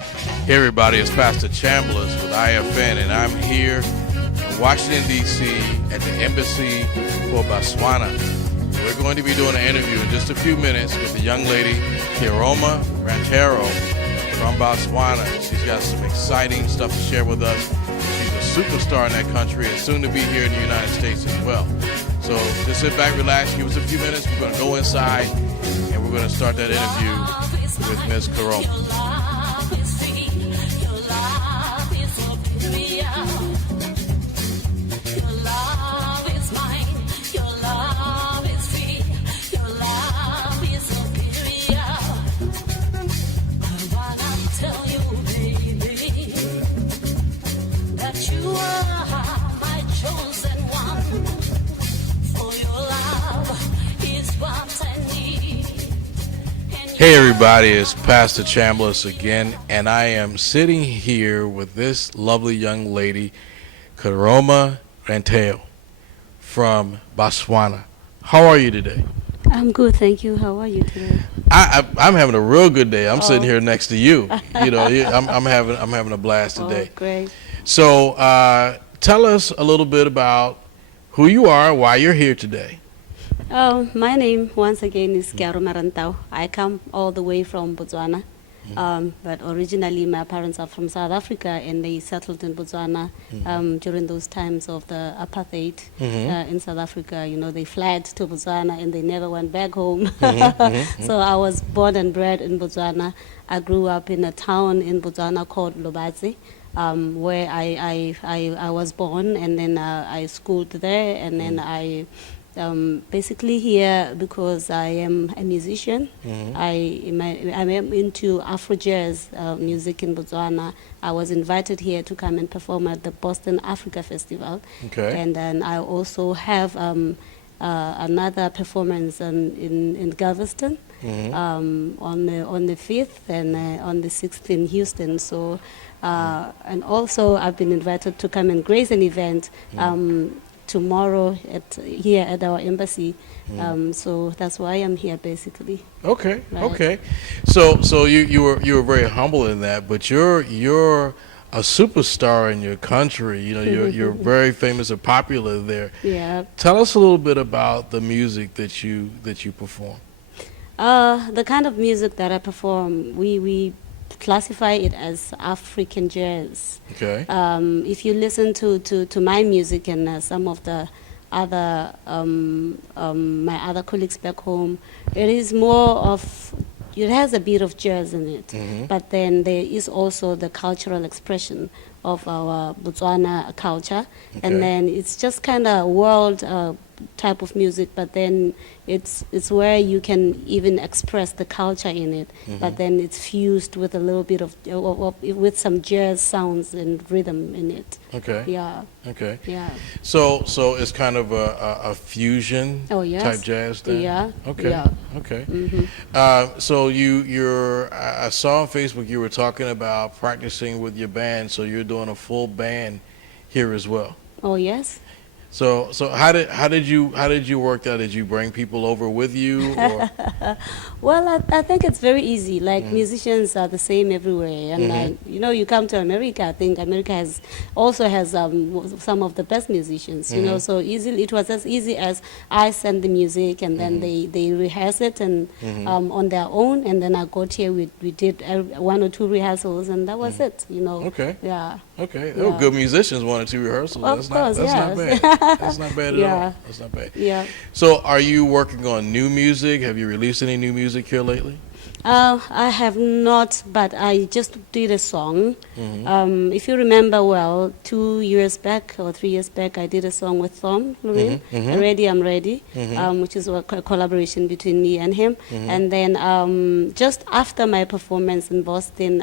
Hey everybody, it's Pastor Chambliss with IFN, and I'm here in Washington, D.C. at the Embassy for Botswana. We're going to be doing an interview in just a few minutes with the young lady, Kearoma Rantao from Botswana. She's got some exciting stuff to share with us. She's a superstar in that country and soon to be here in the United States as well. So just sit back, relax, give us a few minutes. We're going to go inside and we're going to start that interview with Ms. Kearoma. Hey everybody, it's Pastor Chambliss again, and I am sitting here with this lovely young lady, Kearoma Rantao from Botswana. How are you today? I'm good, thank you. How are you today? I'm having a real good day. I'm sitting here next to you. You know, I'm having a blast today. Oh, great. So tell us a little bit about who you are, why you're here today. My name, once again, is Kearoma Rantao. I come all the way from Botswana, but originally my parents are from South Africa, and they settled in Botswana during those times of the apartheid in South Africa. You know, they fled to Botswana, and they never went back home. So I was born and bred in Botswana. I grew up in a town in Botswana called Lobatse, where I was born, and then I schooled there, and then I... basically here because I am a musician. I'm into Afro jazz music in Botswana. I was invited here to come and perform at the Boston Africa Festival. Okay. And then I also have another performance in Galveston on the 5th and on the 6th in Houston. So and also I've been invited to come and grace an event tomorrow here at our embassy. So that's why I'm here basically. Okay, right. Okay. So you were very humble in that, but you're a superstar in your country. You know, you're very famous and popular there. Yeah. Tell us a little bit about the music that you perform. The kind of music that I perform, we classify it as African jazz. Okay. If you listen to my music and some of the other my other colleagues back home, it is more of, it has a bit of jazz in it, but then there is also the cultural expression of our Botswana culture, and then it's just kind of world type of music, but then it's where you can even express the culture in it, but then it's fused with a little bit of with some jazz sounds and rhythm in it. Okay. Yeah. Okay. Yeah. So it's kind of a fusion type jazz then? Yeah. Okay. Yeah. Okay. So I saw on Facebook you were talking about practicing with your band, so you're doing a full band here as well. Oh yes. So how did you work that? Did you bring people over with you? Or? Well, I think it's very easy. Like musicians are the same everywhere, and you come to America. I think America also has some of the best musicians. You know, so it was as easy as I send the music, and then they rehearse it and on their own, and then I got here. We did 1 or 2 rehearsals, and that was it. You know. Okay. Yeah. Okay. They were good musicians. 1 or 2 rehearsals. Of course, that's not bad. That's not bad at all. That's not bad. Yeah. So are you working on new music? Have you released any new music here lately? I have not, but I just did a song. If you remember well, 2 years back or 3 years back, I did a song with Tom Lewin, Ready, I'm Ready, which is a collaboration between me and him. And then just after my performance in Boston,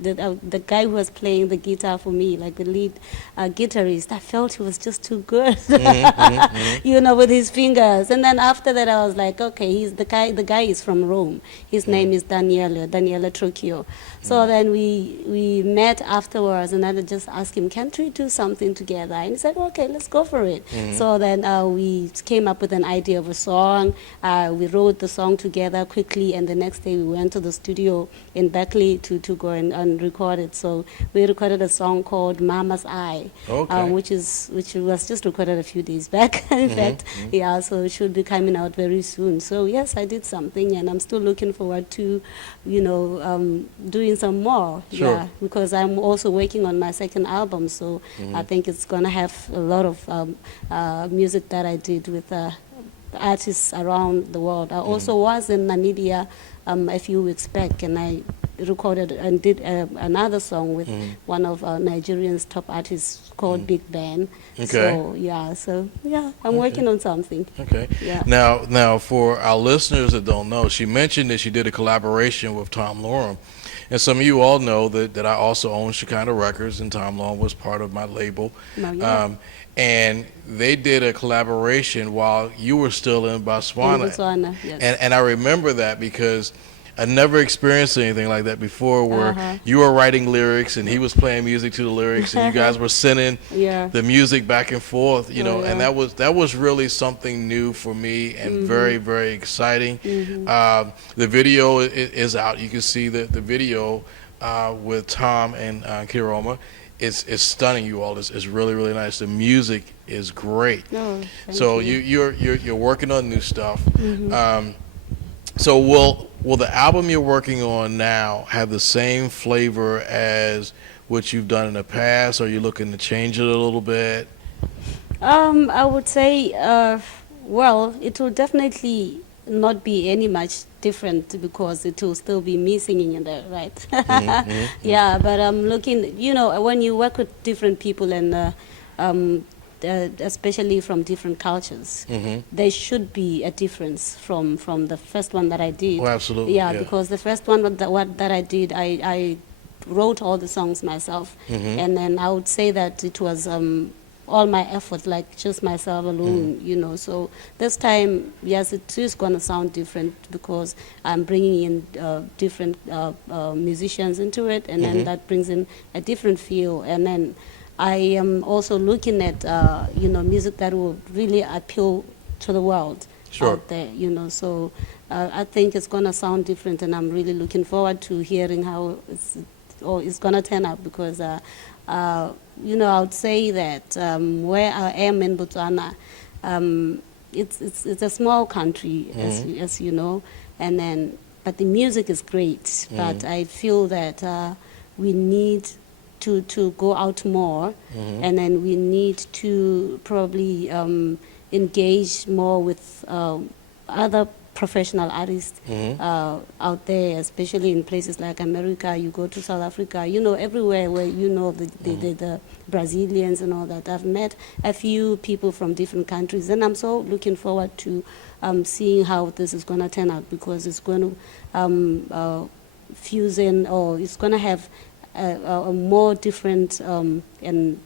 the guy who was playing the guitar for me, like the lead guitarist, I felt he was just too good, with his fingers. And then after that, I was like, okay, the guy is from Rome. His name is Daniele Trocchio. So then we met afterwards, and I just asked him, can't we do something together? And he said, okay, let's go for it. So then we came up with an idea of a song. We wrote the song together quickly, and the next day we went to the studio in Berkeley to go and record it. So we recorded a song called Mama's Eye, which was just recorded a few days back. In fact, yeah. So it should be coming out very soon. So yes, I did something, and I'm still looking forward to, doing some more. Sure. Yeah, because I'm also working on my second album. So I think it's gonna have a lot of music that I did with artists around the world. I also was in Namibia a few weeks back, and I recorded and did another song with one of Nigerian's top artists called Big Ben. Okay. So I'm working on something. Okay. Yeah. Now, for our listeners that don't know, she mentioned that she did a collaboration with Tom Loram. And some of you all know that I also own Shekinah Records, and Tom Loram was part of my label. Oh, yeah. And they did a collaboration while you were still in Botswana. In Botswana, yes. And I remember that because I never experienced anything like that before, where you were writing lyrics and he was playing music to the lyrics, and you guys were sending the music back and forth, and that was really something new for me and very, very exciting. The video is out. You can see the video with Tom and Kearoma. It's stunning, you all. It's really, really nice. The music is great. Oh, so you're working on new stuff. So will the album you're working on now have the same flavor as what you've done in the past? Or are you looking to change it a little bit? I would say, well, it will definitely not be any much different because it will still be me singing in there, right? Yeah, but I'm looking, when you work with different people and especially from different cultures, there should be a difference from the first one that I did. Oh, absolutely. Yeah, because the first one that I did, I wrote all the songs myself, and then I would say that it was all my effort, like just myself alone, So this time, yes, it is going to sound different because I'm bringing in different musicians into it, and then that brings in a different feel, and then I am also looking at, music that will really appeal to the world out there, So I think it's going to sound different, and I'm really looking forward to hearing how it's going to turn out because, I would say that where I am in Botswana, it's a small country, as you know, but the music is great. But I feel that we need to go out more, and then we need to probably engage more with other professional artists out there, especially in places like America. You go to South Africa, everywhere where the Brazilians and all that. I've met a few people from different countries, and I'm so looking forward to seeing how this is going to turn out because it's going to fuse in, or it's going to have a more different and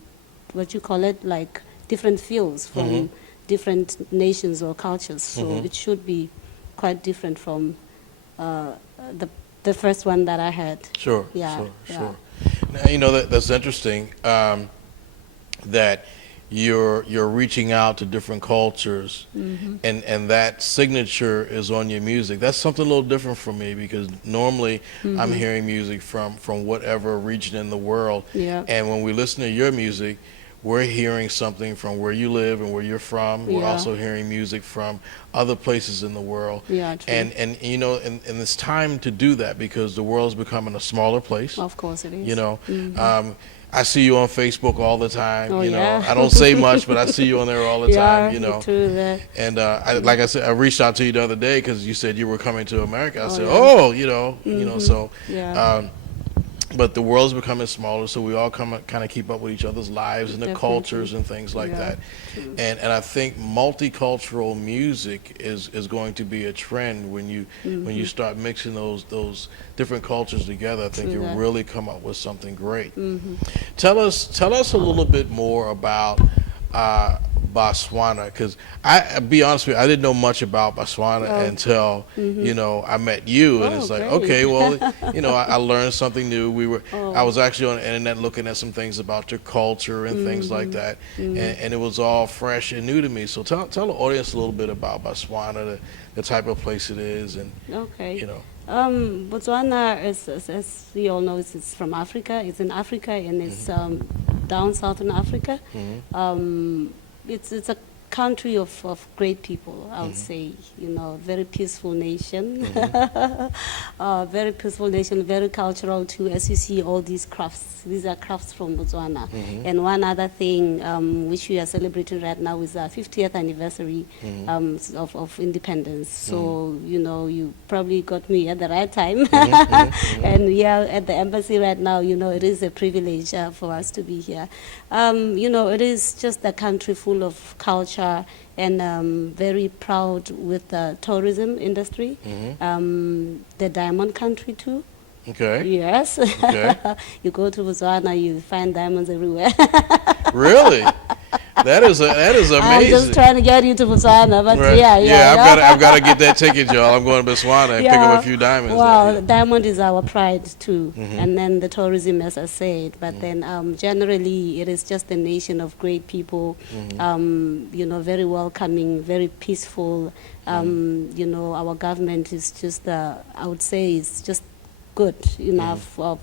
what you call it, like different feels from different nations or cultures. So it should be quite different from the first one that I had. Sure. Now, that's interesting that you're reaching out to different cultures, and that signature is on your music. That's something a little different for me because normally I'm hearing music from whatever region in the world, and when we listen to your music, we're hearing something from where you live and where you're from. We're also hearing music from other places in the world. Yeah, true. And it's time to do that because the world's becoming a smaller place. Of course it is. I see you on Facebook all the time. I don't say much, but I see you on there all the time. True that. And like I said, I reached out to you the other day because you said you were coming to America. I said, so. But the world's becoming smaller, so we all kind of keep up with each other's lives and the cultures and things like that. True. And I think multicultural music is going to be a trend when you start mixing those different cultures together. I think you'll really come up with something great. Tell us a little bit more about Botswana? Because I'll be honest with you, I didn't know much about Botswana until I met you, and Oh, it's like, great. okay, well, I learned something new. I Oh. was actually on the internet looking at some things about your culture and things like that, and it was all fresh and new to me. So tell the audience a little bit about Botswana, the type of place it is, and Okay. you know. Botswana is, as we all know, it's from Africa. It's in Africa, and it's down southern Africa. It's a country of great people, I would say. Very peaceful nation. Very peaceful nation, very cultural too. As you see, all these crafts. These are crafts from Botswana. And one other thing which we are celebrating right now is our 50th anniversary of independence. So, you probably got me at the right time. And we are at the embassy right now. It is a privilege for us to be here. It is just a country full of culture and very proud with the tourism industry. The diamond country too. Okay. Yes. Okay. You go to Botswana, you find diamonds everywhere. Really? That is amazing. I'm just trying to get you to Botswana, but Right. yeah. I've got to get that ticket, y'all. I'm going to Botswana and pick up a few diamonds. Wow, there. Diamond is our pride too, and then the tourism, as I said. But then generally, it is just a nation of great people. Very welcoming, very peaceful. Our government is just, I would say, it's just good enough for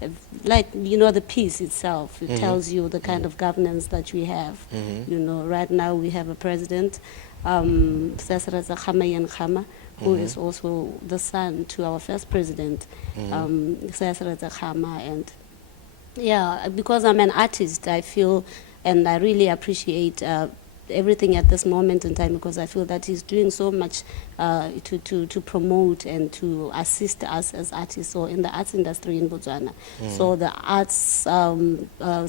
the peace itself. It tells you the kind of governance that we have. Right now we have a president, Sesreza Khama, who is also the son to our first president, Sesreza Khama. And yeah, because I'm an artist, I feel and I really appreciate everything at this moment in time, because I feel that he's doing so much to promote and to assist us as artists or in the arts industry in Botswana. So the arts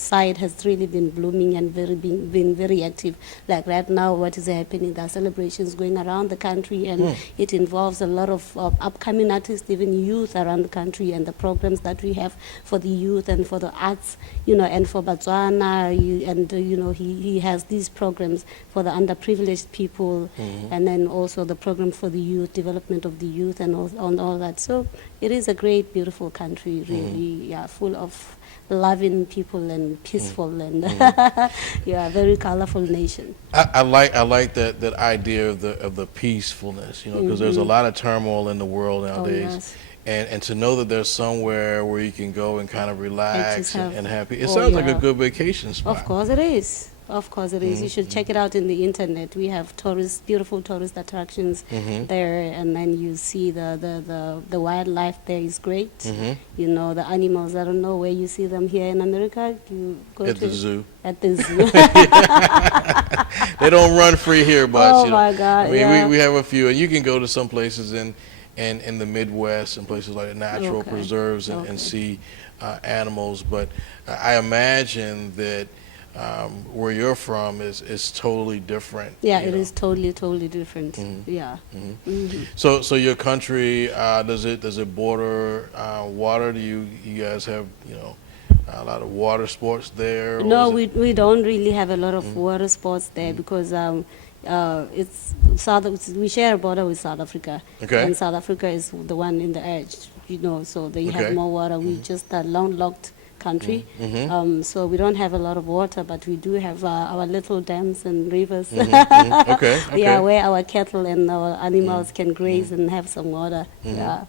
side has really been blooming and been very active. Like right now, what is happening, there are celebrations going around the country, and it involves a lot of upcoming artists, even youth around the country, and the programs that we have for the youth and for the arts, and for Botswana, he has these programs for the underprivileged people, and then also the program for the youth, development of the youth, and all that. So it is a great, beautiful country, really, full of loving people and peaceful and very colorful nation. I like that idea of the peacefulness, because there's a lot of turmoil in the world nowadays. Yes. And to know that there's somewhere where you can go and kind of relax and happy. It Oh, sounds like yeah. a good vacation spot. Of course it is. Of course it is. You should check it out in the internet. We have beautiful tourist attractions there, and then you see the wildlife there is great. The animals, I don't know where you see them here in America. You go At the zoo. At the zoo. They don't run free here, but Oh my God! I mean, yeah. we have a few, and you can go to some places in the Midwest and places like natural preserves and see animals. But I imagine that where you're from is totally different. Yeah, it is totally different. Yeah. So your country, does it border water? Do you guys have a lot of water sports there? No, we don't really have a lot of water sports there because we share a border with South Africa. Okay. And South Africa is the one in the edge, so they have more water. We just a landlocked country. So we don't have a lot of water, but we do have our little dams and rivers. Okay. Yeah, where our cattle and our animals can graze and have some water. Yeah,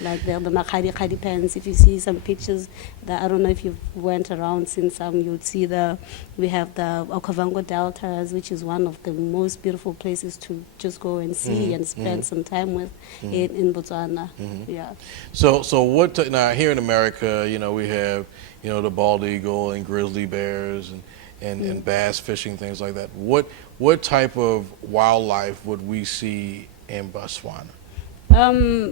like the Makhadi pens. If you see some pictures, I don't know if you went around, seen some, you'll see we have the Okavango deltas, which is one of the most beautiful places to just go and see and spend some time with in Botswana. Yeah. So what now here in America, we have the bald eagle and grizzly bears and bass fishing, things like that. What type of wildlife would we see in Botswana?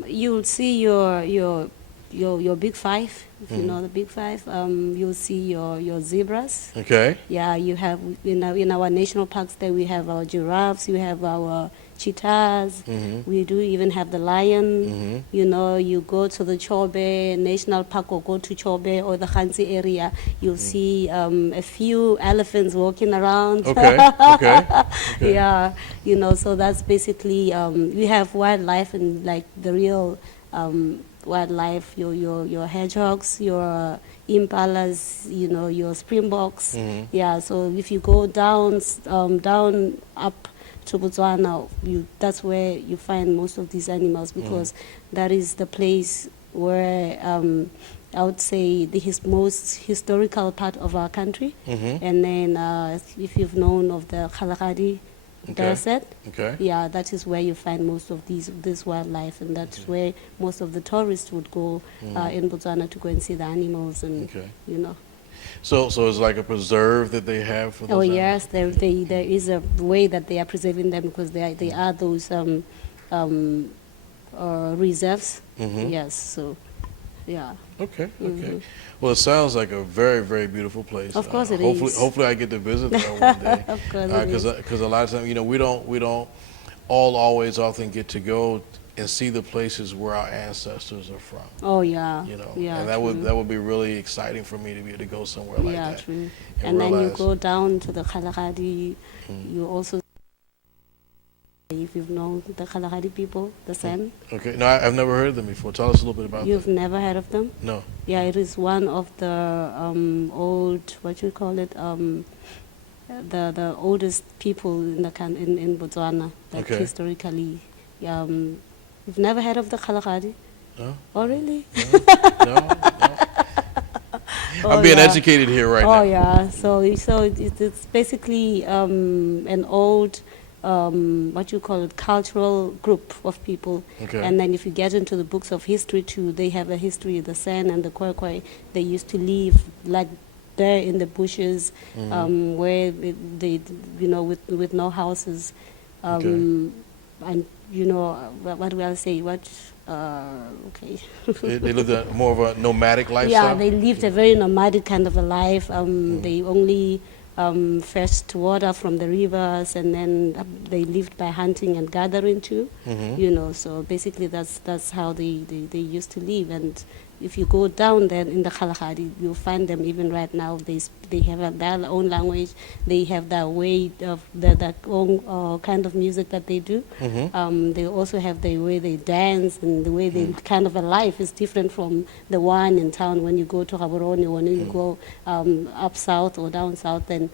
You'll see your big five, if you know the big five. You'll see your zebras. Okay. Yeah, you have in our national parks there we have our giraffes, you have our cheetahs. We do even have the lion. You know, you go to the Chobe National Park or go to Chobe or the Khansi area, you'll see a few elephants walking around. Okay. Yeah, you know, so that's basically, we have wildlife and like the real wildlife, your hedgehogs, your impalas, you know, your springboks. Yeah, so if you go down up to Botswana, that's where you find most of these animals, because that is the place where I would say the most historical part of our country. And then if you've known of the Kalahari desert, yeah, that is where you find most of this wildlife, and that's where most of the tourists would go in Botswana to go and see the animals, and you know. So it's like a preserve that they have for those yes, there is a way that they are preserving them, because they are those reserves. Yes, so yeah. Okay. Well, it sounds like a very, very beautiful place. Of course it hopefully, is. Hopefully I get to visit there one day. Of course it is. Because a lot of times, you know, we don't always often get to go and see the places where our ancestors are from. Oh yeah. You know, yeah, and that would be really exciting for me to be able to go somewhere like that. Yeah, true. And then you go down to the Kalahari, you also, if you've known the Kalahari people, the San. Okay, no, I've never heard of them before. Tell us a little bit about them. You've never heard of them? No. Yeah, it is one of the old, what you call it, the oldest people in Botswana, like historically. You've never heard of the Kalahari? No. Oh, really? No. I'm being educated here right now. Oh, yeah. So it's basically an old, what you call it, cultural group of people. And then if you get into the books of history too, they have a history. The San and the Khoikhoi, they used to live like there in the bushes, where they, you know, with no houses, and you know, what will I say? Okay. They lived more of a nomadic lifestyle? Yeah, they lived a very nomadic kind of a life. They only fetched water from the rivers, and then they lived by hunting and gathering too. You know, so basically that's how they used to live. And if you go down there in the Kalahari, you'll find them even right now. They have their own language. They have their way of their own kind of music that they do. They also have the way they dance, and the way they kind of a life is different from the one in town. When you go to Gaborone, when you go up south or down south, then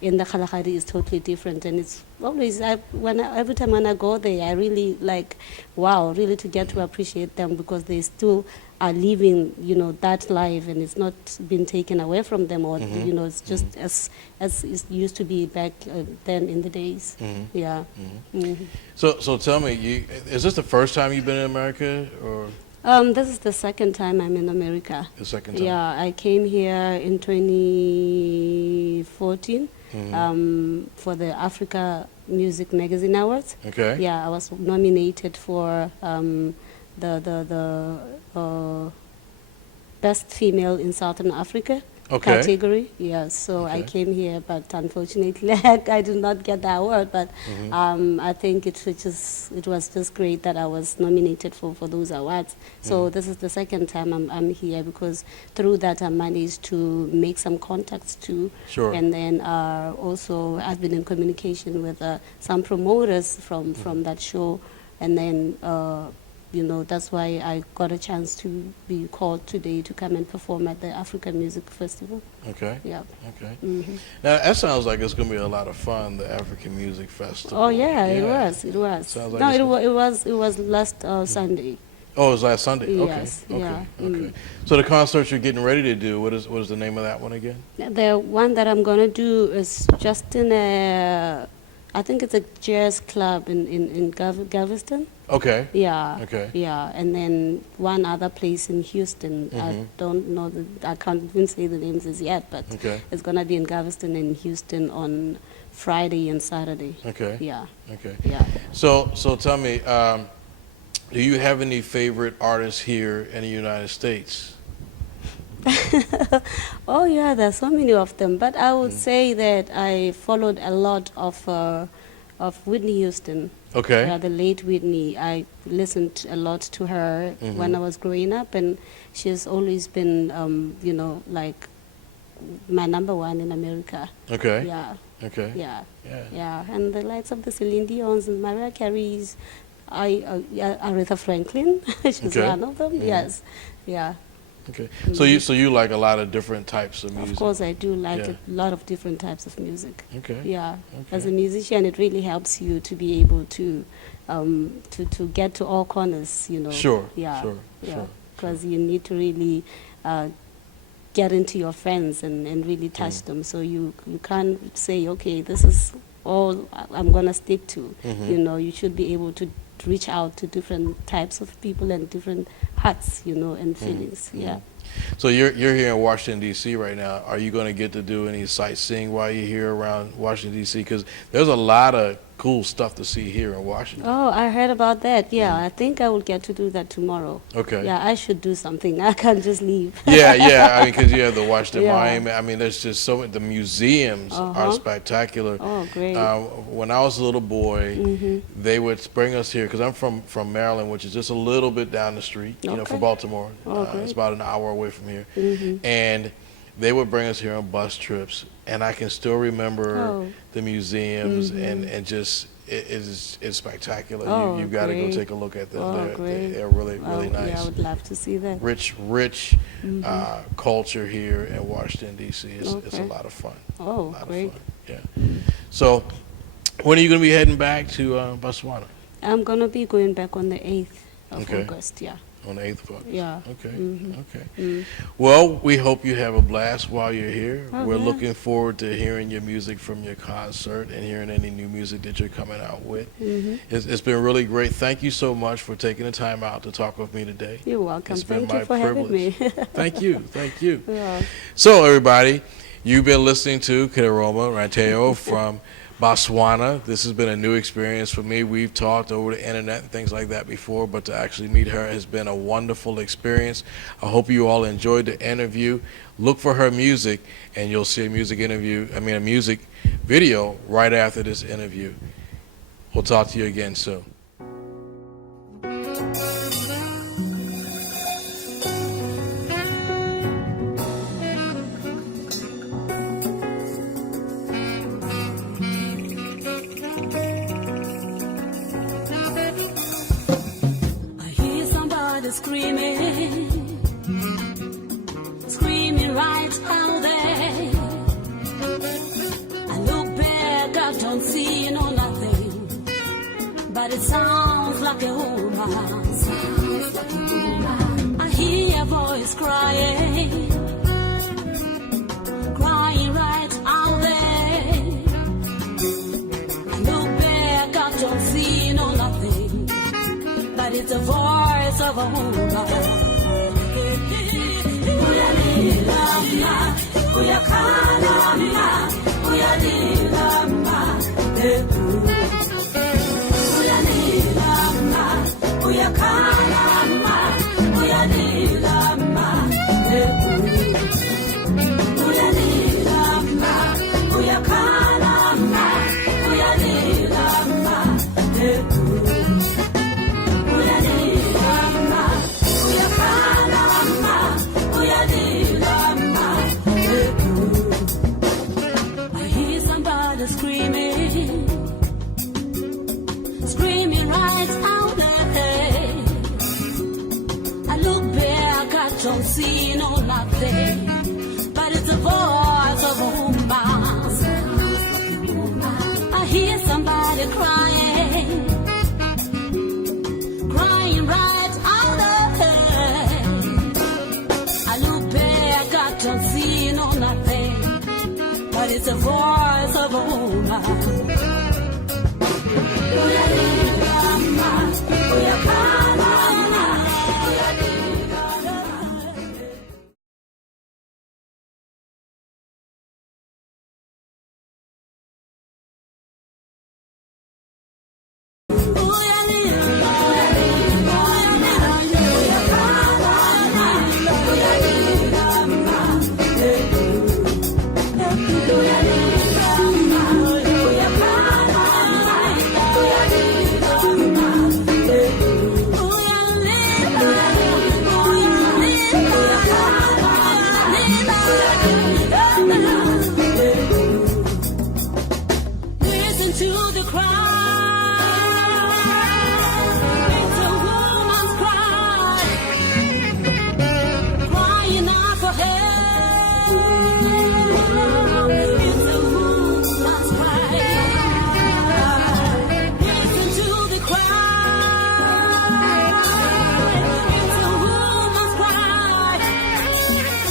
in the Kalahari is totally different. And it's always, every time when I go there, I really like, wow, really to get to appreciate them, because they still are living, you know, that life, and it's not been taken away from them, or you know, it's just as it used to be back then in the days. Yeah. So tell me, is this the first time you've been in America, or? This is the second time I'm in America. The second time? Yeah, I came here in 2014 for the Africa Music Magazine Awards. Okay. Yeah, I was nominated for the Best Female in Southern Africa category. Yeah, so I came here, but unfortunately I did not get the award. But I think it was just great that I was nominated for those awards. So this is the second time I'm here, because through that I managed to make some contacts too. Sure. And then also I've been in communication with some promoters from that show, and then you know, that's why I got a chance to be called today to come and perform at the African Music Festival. Okay. Yeah. Okay. Now that sounds like it's going to be a lot of fun, the African Music Festival. Oh yeah, it was. Sounds like it was last Sunday. Oh, it was last Sunday. Yes. Okay. Yeah. Okay. So the concert you're getting ready to do, what is the name of that one again? The one that I'm gonna do is just in I think it's a jazz club in Galveston. Okay. Yeah. Okay. Yeah, and then one other place in Houston. I don't know I can't even say the names as yet, but it's gonna be in Galveston and Houston on Friday and Saturday. Okay. Yeah. Okay. Yeah. So tell me, do you have any favorite artists here in the United States? Oh yeah, there's so many of them, but I would say that I followed a lot of Whitney Houston. Okay. Yeah, the late Whitney. I listened a lot to her when I was growing up, and she's always been, like my number one in America. Okay. Yeah. Okay. Yeah. Yeah. Yeah. And the likes of the Celine Dion's and Mariah Carey's, Aretha Franklin, she's Okay. one of them. Yes. Yeah. Okay. So you like a lot of different types of music. Of course, I do like Yeah. a lot of different types of music. Okay. Yeah, Okay. as a musician, it really helps you to be able to get to all corners. Sure. Yeah. Sure. Yeah. Sure. Because you need to really get into your fans and really touch them. So you can't say, okay, this is all I'm gonna stick to. You should be able to reach out to different types of people and different hearts, and feelings. Yeah. So you're here in Washington D.C. right now. Are you going to get to do any sightseeing while you're here around Washington D.C.? Because there's a lot of cool stuff to see here in Washington. Oh, I heard about that. Yeah, I think I will get to do that tomorrow. Okay. Yeah, I should do something. I can't just leave. Yeah. I mean, because you have the Washington Yeah. Monument. I mean, there's just so many. The museums are spectacular. Oh, great. When I was a little boy, they would bring us here because I'm from Maryland, which is just a little bit down the street, Okay. from Baltimore. Oh, It's great. about an hour away from here, and they would bring us here on bus trips, and I can still remember the museums and just it's spectacular. Oh, You've got to go great. take a look at them. Oh, great. They're really Oh, nice. Yeah, I would love to see that. Rich culture here in Washington D.C. It's a Okay. lot of fun. Oh, A lot great. of fun. Yeah. So, when are you going to be heading back to Botswana? I'm going to be going back on the 8th of Okay. August. Yeah. On the 8th of August. Yeah. Okay. Mhm. Okay. Well, we hope you have a blast while you're here. Oh, We're yeah. looking forward to hearing your music from your concert and hearing any new music that you're coming out with. It's been really great. Thank you so much for taking the time out to talk with me today. You're welcome. It's been Thank my you for having me. Thank you. Thank you. Yeah. So, everybody, you've been listening to Kearoma Rantao from Botswana. This has been a new experience for me. We've talked over the internet and things like that before, but to actually meet her has been a wonderful experience. I hope you all enjoyed the interview. Look for her music, and you'll see a music video right after this interview. We'll talk to you again soon. I hear somebody screaming right out there. I look back, I don't see nothing, but it sounds like a woman. I hear a voice crying right out there. I look back, I don't see nothing, but it's the voice of a woman. I hear somebody screaming right out there. I look back, I don't see nothing, but it's the voice of a woman. I hear somebody crying right out there. I look back, I don't see nothing, but it's the voice of a woman.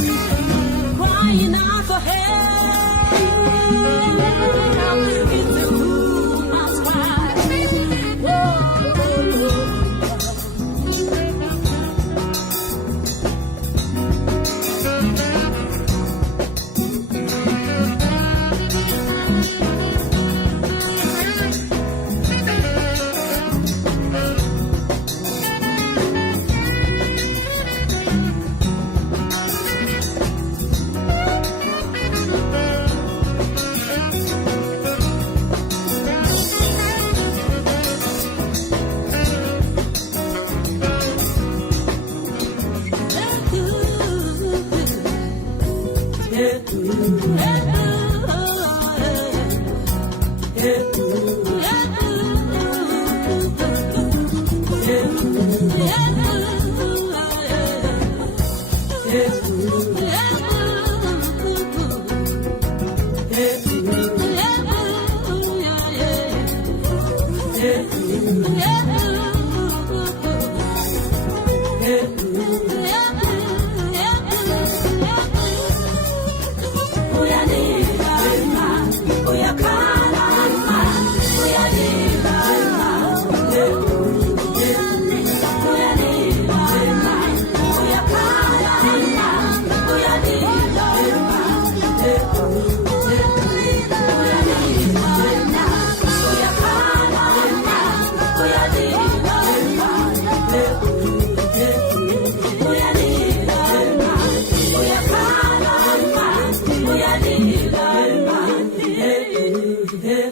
crying out for help. It's who must cry. Yeah.